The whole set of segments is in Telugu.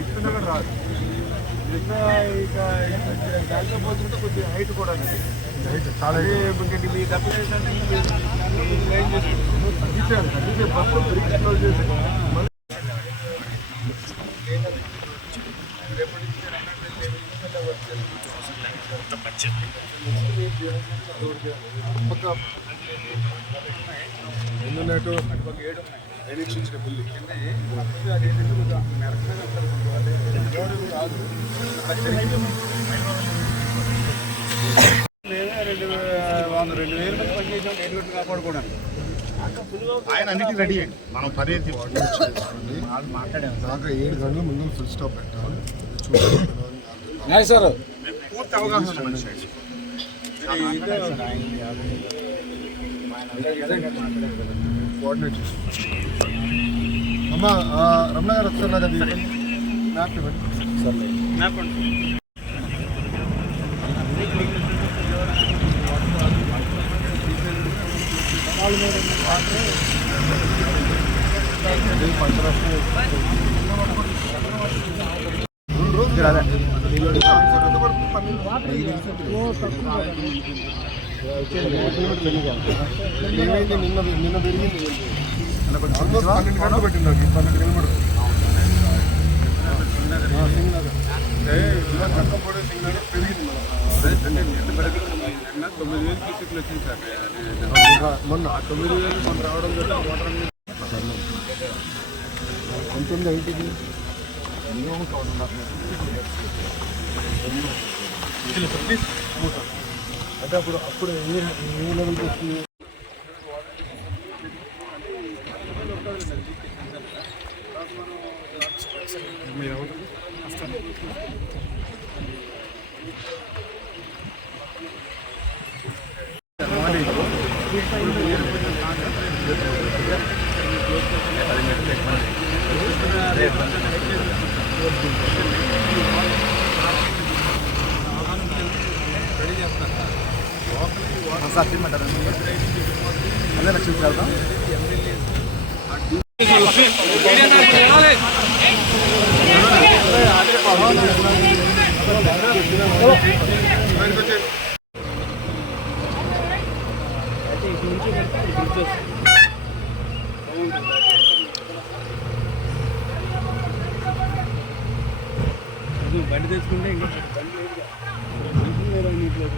ఇస్తున్నా కూడా రాదు. ఇంకా ఇక దాంట్లో పోతుంటే కొద్దిగా హైట్ కూడా ఉంది. చాలా ఇంకొకటి మీ తగ్గించారు బస్సు బ్రిడ్జ్ క్లోజ్ చేసి అటుపక్క ఏడు ఉన్నాయి. ఇచ్చిన బిల్లు. లేదా రెండు వంద రెండు వేల మంది పనిచేసాం ఎటువంటి కాపాడుకోవడానికి ఆయన అన్నిటికీ రెడీ అండి మనం పని దాకా ఏడు గంటల ముందు ఫుల్ స్టాప్ పెట్టాలి చూడాలి పూర్తి అవగాహన మనిషి ఆయన. కోఆర్డినేట్ చేసి అమ్మ ఆ, రమణ గారు వస్తారు నాకు అది మ్యాప్ ఇవ్వండి ఏమైంది నిన్న నిన్న పెరిగింది ఆల్మోస్ట్ పన్నెండు గంటలు పెట్టింది నాకు పన్నెండు కిలోమీటర్లు ఆ, సింగనగర్. అంటే ఇవాళ చక్కంపూడి పెరిగింది మన తొమ్మిది వేలు కిసుకులు వచ్చింది సార్ మొన్న తొమ్మిది వేలు మొన్న రావడం జరిగింది వాటర్ అనేది ఎంత ఉంది ఏంటిది అంటే అప్పుడు అప్పుడు ఏ ఏ లెవెల్కి వచ్చింది బండి తెచ్చుకుంటే ఇంకా బండి లేదుగా. మనుషులు లేరా నీటిలో?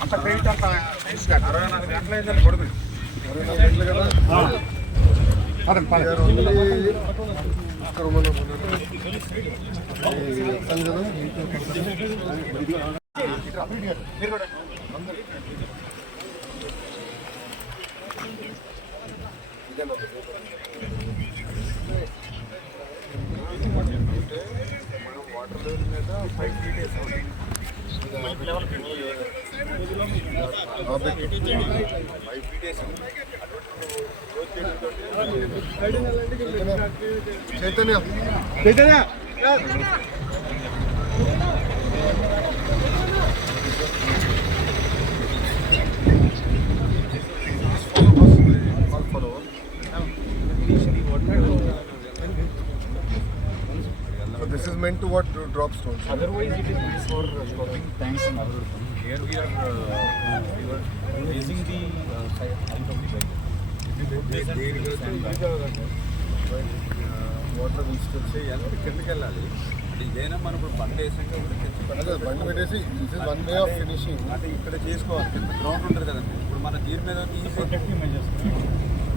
అంత క్రెడిట్ అంత అరవై నాలుగు గంటలు అయిందని పడుతుంది పదండి, పదండి. గారు ఉంది. ఇక్కడ మన మన- ఈ చెప్తాను కదా మనం వాటర్ లెవెల్ మీద ఫైవ్ ఫీట్ వేసాం ఫైవ్ ఫీట్ వేసాం Chaitanya. So this is meant to what drop stones. Otherwise, it is meant for uh, stopping tanks and other things. Here we are, uh, we were raising the uh, side height of the vehicle. Water తీసుకొచ్చి కిందకి వెళ్ళాలి ఇదైనా మనం ఇప్పుడు బండి వేసాం కాబట్టి బండి పెట్టేసి this is one way of finishing అంటే ఇక్కడ చేసుకోవాలి కింద గ్రౌండ్ ఉంటుంది కదండి ఇప్పుడు మన దీని మీద ఈజీ.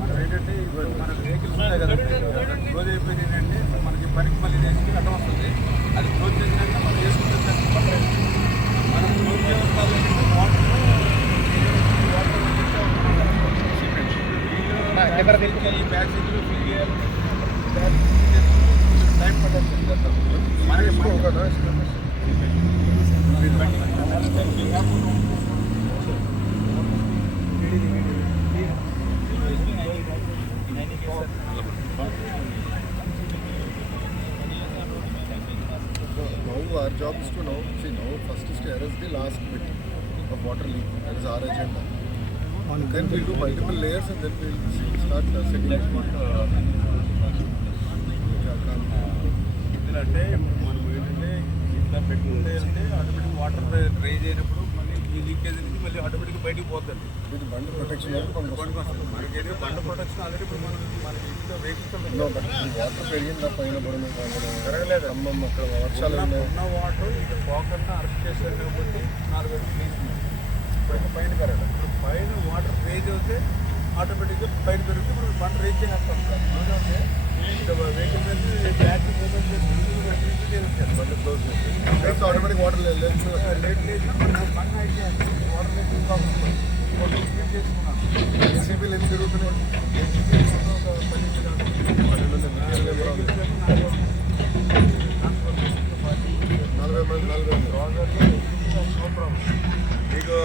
మనం ఏంటంటే ఇప్పుడు మన Our job is to now, see now first is to arrest the last bit of water leak. That is our agenda. And then we'll do multiple layers and then we'll start uh, setting. It. ఎందుకంటే ఇప్పుడు మనం ఏంటంటే ఇట్లా పెట్టుకుంటే వెళ్తే ఆటోమేటిక్ వాటర్ రైజ్ అయినప్పుడు మళ్ళీ ఈ లీకేజ్ నుంచి మళ్ళీ ఆటోమేటిక్ బయటికి పోతుంది. With బండి ప్రొటెక్షన్ మనకు బండి మనకి ప్రొటెక్షన్ ఆల్రెడీ ఇప్పుడు మనం మన ఇంట్లో వెహికల్స్ వాటర్ పెరిగిందా పైన పడడం పెరగలేదు. అక్కడ వర్షాలు ఉన్న వాటర్ ఇది పోకన్నా అరెస్ట్ చేశారు కాబట్టి నాలుగు ఇంకా పైన పెరగదు ఇప్పుడు పైన వాటర్ రేజ్ అవుతే ఆటోమేటిక్గా పైన పెరిగితే ఇప్పుడు బండ రేజ్ ఇంకా వెహికల్ బ్యాక్ మూమెంట్ చేసి బండి క్లోజ్ చేసి ఆటోమేటిక్ వాటర్ లేదు లేట్ అయితే వాటర్ ఫీట్ చేసుకున్నాం ఏసీబీలు ఎన్ని తిరుగుతున్నాయి ఒక పది పన్నెండు వందల మీటర్లు కూడా ఉంది. నలభై మంది నలభై మంది మీకు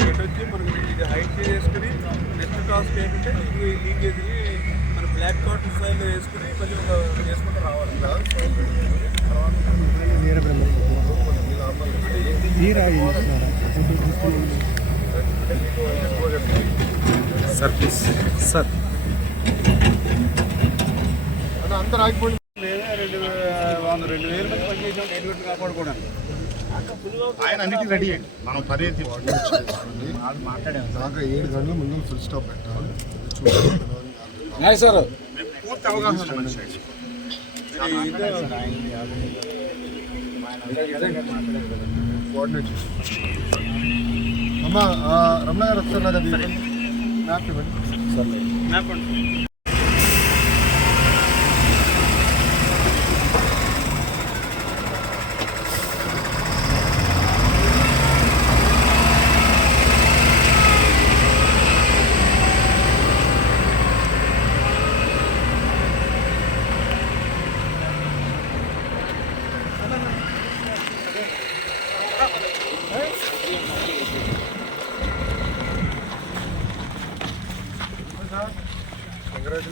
ఇటు వచ్చి మనకి ఇది హైట్ చేసుకుని నెక్స్ట్ టాస్క్ ఏంటంటే ఈ లీకేజ్ మన స్టైల్ వేసుకుని ఒక వేసుకుంటూ రావాలి. Sir, please. Sir. అన్న అందరు ఆగిపోయింది రెండు వంద రెండు వేల మంది పనిచేసాం ఎటువంటి కాపాడుకోవడానికి. ఆయన అన్నిటికీ రెడీ అండి మనం పని దాకా ఏడు గంటల ముందు ఫుల్ స్టాప్ పెట్టాలి. చూడాలి సార్. పూర్తి అవగాహన ఉన్న మనిషి ఆయన. కోఆర్డినేట్ చేసి అమ్మ ఆ, రమణ గారు వస్తారు నాకు అది ఇవ్వండి. మ్యాప్ ఇవ్వండి కంగ్రాచులేషన్స్ అంత